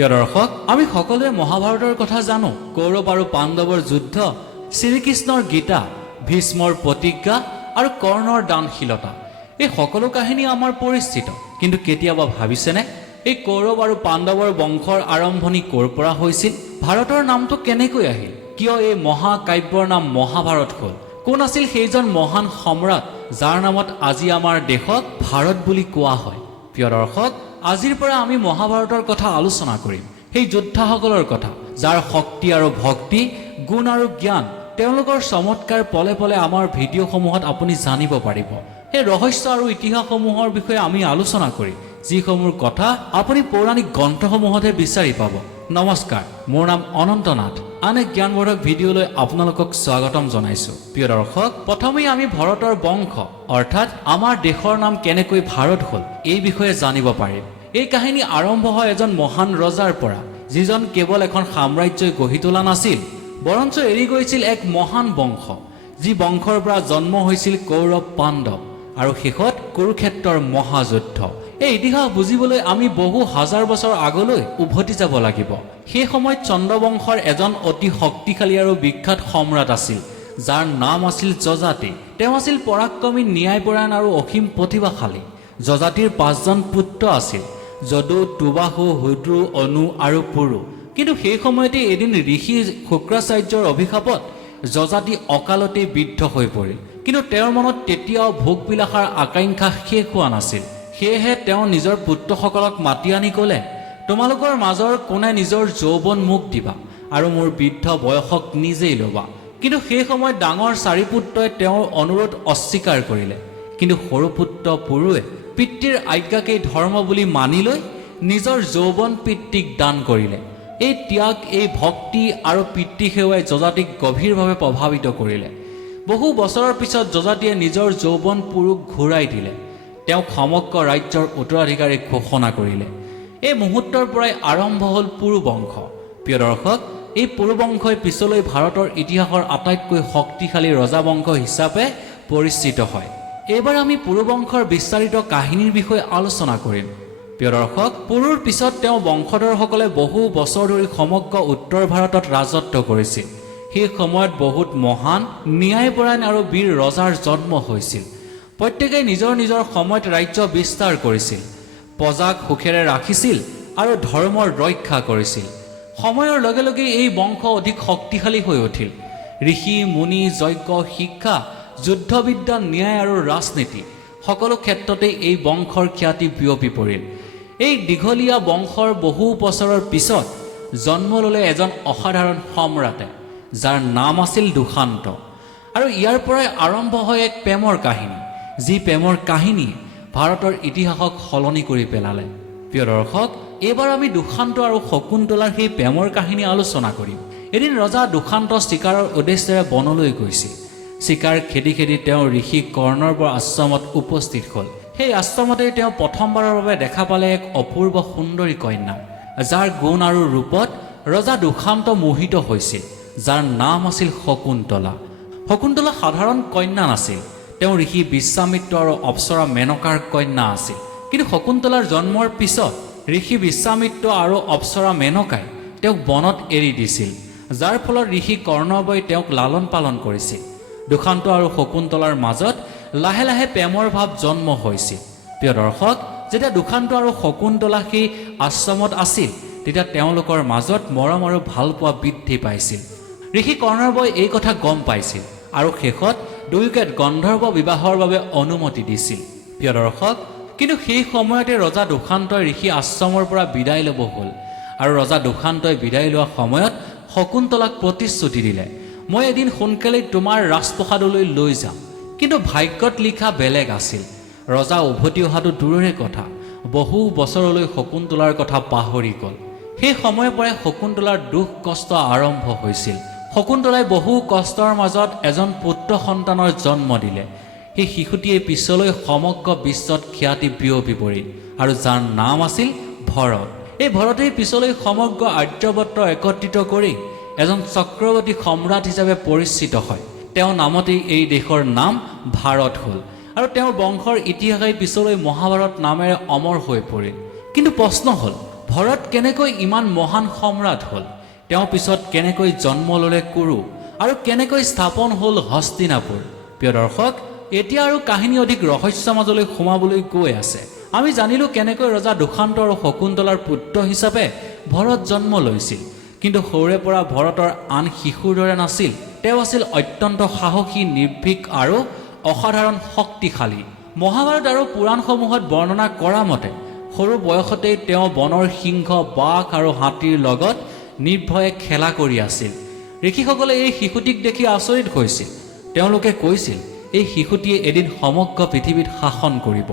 প্ৰিয় দৰ্শক, আমি সকলোৱে মহাভাৰতৰ কথা জানো। কৌৰৱ আৰু পাণ্ডৱৰ যুদ্ধ, শ্ৰীকৃষ্ণৰ গীতা, ভীষ্মৰ প্ৰতিজ্ঞা আৰু কৰ্ণৰ দানশীলতা, এই সকলো কাহিনী আমাৰ পৰিচিত। কিন্তু কেতিয়াবা ভাবিছেনে, এই কৌৰৱ আৰু পাণ্ডৱৰ বংশৰ আৰম্ভণি ক'ৰ পৰা হৈছিল? ভাৰতৰ নামটো কেনেকৈ আহিল? কিয় এই মহাকাব্যৰ নাম মহাভাৰত হ'ল? কোন আছিল সেইজন মহান সম্ৰাট যাৰ নামত আজি আমাৰ দেশক ভাৰত বুলি কোৱা হয়? প্ৰিয় দৰ্শক, আজিৰ পৰা আমি মহাভাৰতৰ কথা আলোচনা কৰিম। সেই যোদ্ধাসকলৰ কথা, যাৰ শক্তি আৰু ভক্তি, গুণ আৰু জ্ঞান, তেওঁলোকৰ চমৎকাৰ পলে পলে আমাৰ ভিডিঅ'সমূহত আপুনি জানিব পাৰিব। সেই ৰহস্য আৰু ইতিহাসসমূহৰ বিষয়ে আমি আলোচনা কৰিম, যিসমূহৰ কথা আপুনি পৌৰাণিক গ্ৰন্থসমূহতহে বিচাৰি পাব। নমস্কাৰ, মোৰ নাম অনন্ত নাথ। আন এক জ্ঞানবৰ্ধক ভিডিঅ'লৈ আপোনালোকক স্বাগতম জনাইছোঁ। প্ৰিয় দৰ্শক, প্ৰথমেই আমি ভৰতৰ বংশ অৰ্থাৎ আমাৰ দেশৰ নাম কেনেকৈ ভাৰত হ'ল এই বিষয়ে জানিব পাৰিম। এই কাহিনী আৰম্ভ হয় এজন মহান ৰজাৰ পৰা, যিজন কেৱল এখন সাম্ৰাজ্যই গঢ়ি তোলা নাছিল, বৰঞ্চ এৰি গৈছিল এক মহান বংশ, যি বংশৰ পৰা জন্ম হৈছিল কৌৰৱ পাণ্ডৱ আৰু শেষত কুৰুক্ষেত্ৰৰ মহাযুদ্ধ। এই ইতিহাস বুজিবলৈ আমি বহু হাজাৰ বছৰ আগলৈ উভতি যাব লাগিব। সেই সময়ত চন্দ্ৰবংশৰ এজন অতি শক্তিশালী আৰু বিখ্যাত সম্ৰাট আছিল, যাৰ নাম আছিল যযাতি। তেওঁ আছিল পৰাক্ৰমী, ন্যায়পৰায়ণ আৰু অসীম প্ৰতিভাশালী। যযাতিৰ 5জন পুত্ৰ আছিল, যদু, তুবাহু, হুদ্ৰু, অনু আৰু পুৰু। কিন্তু সেই সময়তে এদিন ঋষি শুক্ৰাচাৰ্যৰ অভিশাপত যযাতি অকালতেই বৃদ্ধ হৈ পৰিল। কিন্তু তেওঁৰ মনত তেতিয়াও ভোগবিলাসৰ আকাংক্ষা শেষ হোৱা নাছিল। সেয়েহে তেওঁ নিজৰ পুত্ৰসকলক মাতি আনি ক'লে, তোমালোকৰ মাজৰ কোনে নিজৰ যৌৱন মোক দিবা আৰু মোৰ বৃদ্ধ বয়সক নিজেই ল'বা। কিন্তু সেই সময়ত ডাঙৰ 4 পুত্ৰই তেওঁৰ অনুৰোধ অস্বীকাৰ কৰিলে। কিন্তু সৰু পুত্ৰ পুৰুৱে পিতৃৰ আজ্ঞাকেই ধৰ্ম বুলি মানি লৈ নিজৰ যৌৱন পিতৃক দান কৰিলে। এই ত্যাগ, এই ভক্তি আৰু পিতৃ সেৱাই যযাতিক গভীৰভাৱে প্ৰভাৱিত কৰিলে। বহু বছৰৰ পিছত যযাতিয়ে নিজৰ যৌৱন পুৰুক ঘূৰাই দিলে। তেওঁক সমগ্ৰ ৰাজ্যৰ উত্তৰাধিকাৰী ঘোষণা কৰিলে। এই মুহূৰ্তৰ পৰাই আৰম্ভ হ'ল পুৰু বংশ। প্ৰিয় দৰ্শক, এই পুৰু বংশই পিছলৈ ভাৰতৰ ইতিহাসৰ আটাইতকৈ শক্তিশালী ৰজাবংশ হিচাপে পৰিচিত হয়। এইবাৰ আমি পুৰু বংশৰ বিস্তাৰিত কাহিনীৰ বিষয়ে আলোচনা কৰিম। প্ৰিয় দৰ্শক, পুৰুৰ পিছত তেওঁ বংশধৰসকলে বহু বছৰ ধৰি সমগ্ৰ উত্তৰ ভাৰতত ৰাজত্ব কৰিছিল। সেই সময়ত বহুত মহান, ন্যায়পৰায়ণ আৰু বীৰ ৰজাৰ জন্ম হৈছিল। প্ৰত্যেকেই নিজৰ নিজৰ সময়ত ৰাজ্য বিস্তাৰ কৰিছিল, প্ৰজাক সুখেৰে ৰাখিছিল আৰু ধৰ্মৰ ৰক্ষা কৰিছিল। সময়ৰ লগে লগে এই বংশ অধিক শক্তিশালী হৈ উঠিল। ঋষি, মুনি, যজ্ঞ, শিক্ষা, যুদ্ধবিদ্যা, ন্যায় আৰু ৰাজনীতি, সকলো ক্ষেত্ৰতে এই বংশৰ খ্যাতি বিয়পি পৰিল। এই দীঘলীয়া বংশৰ বহু বছৰৰ পিছত জন্ম ল'লে এজন অসাধাৰণ সম্ৰাটে, যাৰ নাম আছিল দুষান্ত। আৰু ইয়াৰ পৰাই আৰম্ভ হয় এক প্ৰেমৰ কাহিনী, যি প্ৰেমৰ কাহিনীয়ে ভাৰতৰ ইতিহাসক সলনি কৰি পেলালে। প্ৰিয় দৰ্শক, এইবাৰ আমি দুষান্ত আৰু শকুন্তলাৰ সেই প্ৰেমৰ কাহিনী আলোচনা কৰিম। এদিন ৰজা দুষান্ত চিকাৰৰ উদ্দেশ্যেৰে বনলৈ গৈছিল। চিকাৰ খেদি খেদি তেওঁ ঋষি কৰ্ণৰ আশ্ৰমত উপস্থিত হ'ল। সেই আশ্ৰমতেই তেওঁ প্ৰথমবাৰৰ বাবে দেখা পালে এক অপূৰ্ব সুন্দৰী কন্যা, যাৰ গুণ আৰু ৰূপত ৰজা দুষান্ত মোহিত হৈছিল, যাৰ নাম আছিল শকুন্তলা। শকুন্তলা সাধাৰণ কন্যা নাছিল, তেওঁ ঋষি বিশ্বামিত্ৰ আৰু অপ্সৰা মেনকাৰ কন্যা আছিল। কিন্তু শকুন্তলাৰ জন্মৰ পিছত ঋষি বিশ্বামিত্ৰ আৰু অপ্সৰা মেনকাই তেওঁক বনত এৰি দিছিল, যাৰ ফলত ঋষি কৰ্ণৱই তেওঁক লালন পালন কৰিছিল। দুষান্ত আৰু শকুন্তলাৰ মাজত লাহে লাহে প্ৰেমৰ ভাৱ জন্ম হৈছিল। প্ৰিয় দৰ্শক, যেতিয়া দুষান্ত আৰু শকুন্তলা সেই আশ্ৰমত আছিল, তেতিয়া তেওঁলোকৰ মাজত মৰম আৰু ভালপোৱা বৃদ্ধি পাইছিল। ঋষি কৰ্ণৱই এই কথা গম পাইছিল আৰু শেষত দুয়োকে গন্ধৰ্ব বিবাহৰ বাবে অনুমতি দিছিল। প্ৰিয় দৰ্শক, কিন্তু সেই সময়তে ৰজা দুষান্তই ঋষি আশ্ৰমৰ পৰা বিদায় ল'ব হ'ল। আৰু ৰজা দুষান্তই বিদায় লোৱা সময়ত শকুন্তলাক প্ৰতিশ্ৰুতি দিলে, মই এদিন সোনকালেই তোমাৰ ৰাজপ্ৰসাদলৈ লৈ যাম। কিন্তু ভাগ্যত লিখা বেলেগ আছিল। ৰজা উভতি অহাটো দূৰৰে কথা, বহু বছৰলৈ শকুন্তলাৰ কথা পাহৰি গ'ল। সেই সময়ৰ পৰাই শকুন্তলাৰ দুখ কষ্ট আৰম্ভ হৈছিল। শকুন্তলাই বহু কষ্টৰ মাজত এজন পুত্ৰ সন্তানৰ জন্ম দিলে। সেই শিশুটিয়ে পিছলৈ সমগ্ৰ বিশ্বত খ্যাতি বিয়পি পৰিল আৰু যাৰ নাম আছিল ভৰত। এই ভৰতেই পিছলৈ সমগ্ৰ আৰ্যবৰ্ত একত্ৰিত কৰি এজন চক্ৰৱৰ্তী সম্ৰাট হিচাপে পৰিচিত হয়। তেওঁৰ নামতেই এই দেশৰ নাম ভাৰত হ'ল আৰু তেওঁৰ বংশৰ ইতিহাসেই পিছলৈ মহাভাৰত নামেৰে অমৰ হৈ পৰিল। কিন্তু প্ৰশ্ন হ'ল, ভৰত কেনেকৈ ইমান মহান সম্ৰাট হ'ল, তেওঁ পিছত কেনেকৈ জন্ম ল'লে কুৰু, আৰু কেনেকৈ স্থাপন হ'ল হস্তিনাপুৰ। প্ৰিয় দৰ্শক, এতিয়া আৰু কাহিনী অধিক ৰহস্য মাজলৈ সোমাবলৈ গৈ আছে। আমি জানিলোঁ কেনেকৈ ৰজা দুষান্ত আৰু শকুন্তলাৰ পুত্ৰ হিচাপে ভৰত জন্ম লৈছিল। কিন্তু সৰুৰে পৰা ভৰতৰ আন শিশুৰ দৰে নাছিল। তেওঁ আছিল অত্যন্ত সাহসী, নিৰ্ভীক আৰু অসাধাৰণ শক্তিশালী। মহাভাৰত আৰু পুৰাণসমূহত বৰ্ণনা কৰা মতে সৰু বয়সতেই তেওঁ বনৰ সিংহ, বাঘ আৰু হাতীৰ লগত নিৰ্ভয়ে খেলা কৰি আছিল। ঋষিসকলে এই শিশুটিক দেখি আচৰিত হৈছিল। তেওঁলোকে কৈছিল এই শিশুটিয়ে এদিন সমগ্ৰ পৃথিৱীত শাসন কৰিব।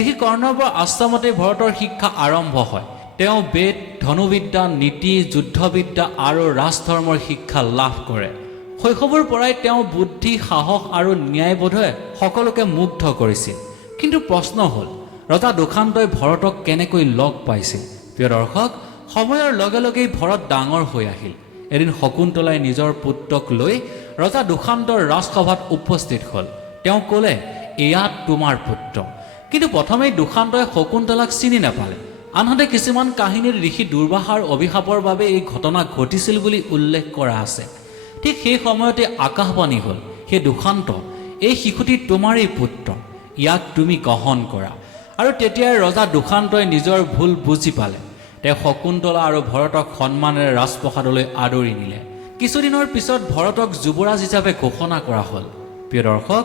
ঋষি কৰ্ণৱৰ আশ্ৰমতে ভৰতৰ শিক্ষা আৰম্ভ হয়। তেওঁ বেদ, ধনুবিদ্যা, নীতি, যুদ্ধবিদ্যা আৰু ৰাজধৰ্মৰ শিক্ষা লাভ কৰে। শৈশৱৰ পৰাই তেওঁ বুদ্ধি, সাহস আৰু ন্যায়বোধে সকলোকে মুগ্ধ কৰিছিল। কিন্তু প্ৰশ্ন হ'ল, ৰজা দুষান্তই ভৰতক কেনেকৈ লগ পাইছিল? প্ৰিয় দৰ্শক, সময়ৰ লগে লগেই ভৰত ডাঙৰ হৈ আহিল। এদিন শকুন্তলাই নিজৰ পুত্ৰক লৈ ৰজা দুষান্তৰ ৰাজসভাত উপস্থিত হ'ল। তেওঁ ক'লে, এয়া তোমাৰ পুত্ৰ। কিন্তু প্ৰথমেই দুষান্তই শকুন্তলাক চিনি নাপালে। আনহাতে কিছুমান কাহিনীত ঋষি দুৰ্বাসাৰ অভিশাপৰ বাবে এই ঘটনা ঘটিছিল বুলি উল্লেখ কৰা আছে। ঠিক সেই সময়তে আকাশবাণী হ'ল, হে দুষান্ত, এই শিশুটি তোমাৰেই পুত্ৰ, ইয়াক তুমি গ্ৰহণ কৰা। আৰু তেতিয়াই ৰজা দুষান্তই নিজৰ ভুল বুজি পালে। তেওঁ শকুন্তলা আৰু ভৰতক সন্মানেৰে ৰাজপ্ৰসাদলৈ আদৰি নিলে। কিছুদিনৰ পিছত ভৰতক যুৱৰাজ হিচাপে ঘোষণা কৰা হ'ল। প্ৰিয় দৰ্শক,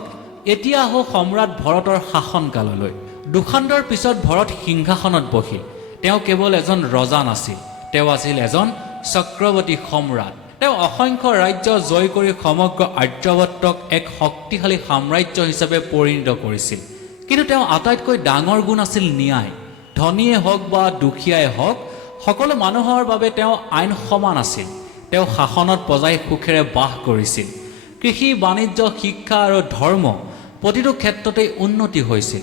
এতিয়া আহোঁ সম্ৰাট ভৰতৰ শাসনকাললৈ। দুষান্তৰ পিছত ভৰত সিংহাসনত বহিল। তেওঁ কেৱল এজন ৰজা নাছিল, তেওঁ আছিল এজন চক্ৰৱৰ্তী সম্ৰাট। তেওঁ অসংখ্য ৰাজ্য জয় কৰি সমগ্ৰ আৰ্যভট্টক এক শক্তিশালী সাম্ৰাজ্য হিচাপে পৰিণত কৰিছিল। কিন্তু তেওঁ আটাইতকৈ ডাঙৰ গুণ আছিল ন্যায়। ধনীয়ে হওক বা দুখীয়াই হওক, সকলো মানুহৰ বাবে তেওঁ আইন সমান আছিল। তেওঁ শাসনত প্ৰজাই সুখেৰে বাস কৰিছিল। কৃষি, বাণিজ্য, শিক্ষা আৰু ধৰ্ম প্ৰতিটো ক্ষেত্ৰতেই উন্নতি হৈছিল।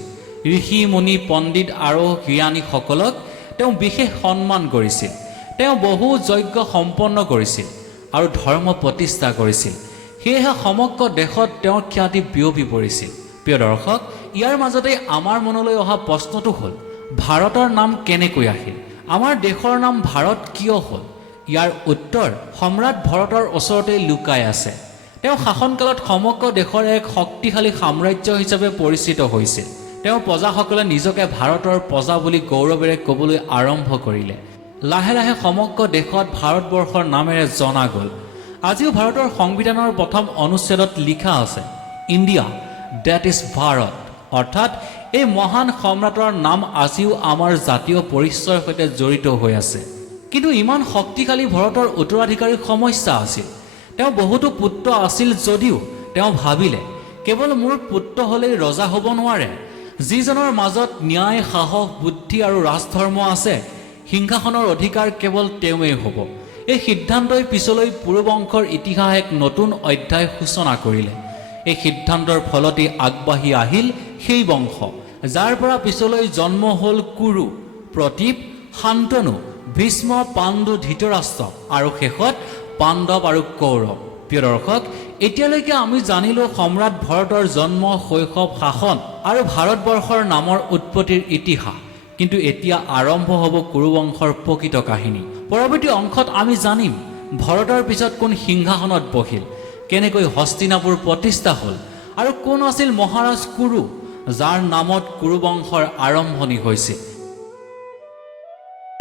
ঋষি, মুনি, পণ্ডিত আৰু জ্ঞানীসকলক তেওঁ বিশেষ সন্মান কৰিছিল। তেওঁ বহু যজ্ঞ সম্পন্ন কৰিছিল আৰু ধৰ্ম প্ৰতিষ্ঠা কৰিছিল। সেয়েহে সমগ্ৰ দেশত তেওঁৰ খ্যাতি বিয়পি পৰিছিল। প্ৰিয় দৰ্শক, ইয়াৰ মাজতে আমাৰ মনলৈ অহা প্ৰশ্নটো হ'ল, ভাৰতৰ নাম কেনেকৈ আহিল? আমাৰ দেশৰ নাম ভাৰত কিয় হ'ল? ইয়াৰ উত্তৰ সম্ৰাট ভৰতৰ ওচৰতে লুকাই আছে। তেওঁ শাসনকালত সমগ্ৰ দেশৰ এক শক্তিশালী সাম্ৰাজ্য হিচাপে পৰিচিত হৈছিল। তেওঁ প্ৰজাসকলে নিজকে ভাৰতৰ প্ৰজা বুলি গৌৰৱেৰে ক'বলৈ আৰম্ভ কৰিলে। লাহে লাহে সমগ্ৰ দেশত ভাৰতবৰ্ষৰ নামেৰে জনা গ'ল। আজিও ভাৰতৰ সংবিধানৰ প্ৰথম অনুচ্ছেদত লিখা আছে, ইণ্ডিয়া ডেট ইজ ভাৰত। অৰ্থাৎ এই মহান সম্ৰাটৰ নাম আজিও আমাৰ জাতীয় পৰিচয়ৰ সৈতে জড়িত হৈ আছে। কিন্তু ইমান শক্তিশালী ভৰতৰ উত্তৰাধিকাৰীৰ সমস্যা আছিল। তেওঁ বহুতো পুত্ৰ আছিল যদিও তেওঁ ভাবিলে, কেৱল মোৰ পুত্ৰ হ'লেই ৰজা হ'ব নোৱাৰে। যিজনৰ মাজত ন্যায়, সাহস, বুদ্ধি আৰু ৰাজধৰ্ম আছে, সিংহাসনৰ অধিকাৰ কেৱল তেওঁৱেই হ'ব। এই সিদ্ধান্তই পিছলৈ পুৰুবংশৰ ইতিহাস এক নতুন অধ্যায় সূচনা কৰিলে। এই সিদ্ধান্তৰ ফলতেই আগবাঢ়ি আহিল সেই বংশ, যাৰ পৰা পিছলৈ জন্ম হ'ল কুৰু, প্ৰতীপ, শান্তনু, ভীষ্ম, পাণ্ডু, ধৃতৰাষ্ট্ৰ আৰু শেষত পাণ্ডৱ আৰু কৌৰৱ। প্ৰিয় দৰ্শক, এতিয়ালৈকে আমি জানিলোঁ সম্ৰাট ভৰতৰ জন্ম, শৈশৱ, শাসন আৰু ভাৰতবৰ্ষৰ নামৰ উৎপত্তিৰ ইতিহাস। কিন্তু এতিয়া আৰম্ভ হ'ব কুৰুবংশৰ প্ৰকৃত কাহিনী। পৰৱৰ্তী অংশত আমি জানিম ভৰতৰ পিছত কোন সিংহাসনত বহিল, কেনেকৈ হস্তিনাপুৰ প্ৰতিষ্ঠা হ'ল আৰু কোন আছিল মহাৰাজ কুৰু, যাৰ নামত কুৰুবংশৰ আৰম্ভণি হৈছিল।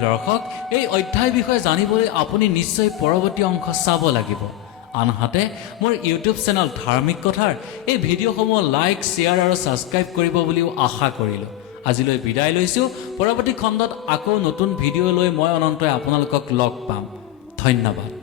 দৰ্শক, এই অধ্যায়ৰ বিষয়ে জানিবলৈ আপুনি নিশ্চয় পৰৱৰ্তী অংশ চাব লাগিব। আনহাতে মোৰ ইউটিউব চেনেল ধাৰ্মিক কথাৰ এই ভিডিঅ'সমূহ লাইক, শ্বেয়াৰ আৰু ছাবস্ক্ৰাইব কৰিব বুলিও আশা কৰিলোঁ। আজিলৈ বিদায় লৈছোঁ। পৰৱৰ্তী খণ্ডত আকৌ নতুন ভিডিঅ' লৈ মই অনন্তই আপোনালোকক লগ পাম। ধন্যবাদ।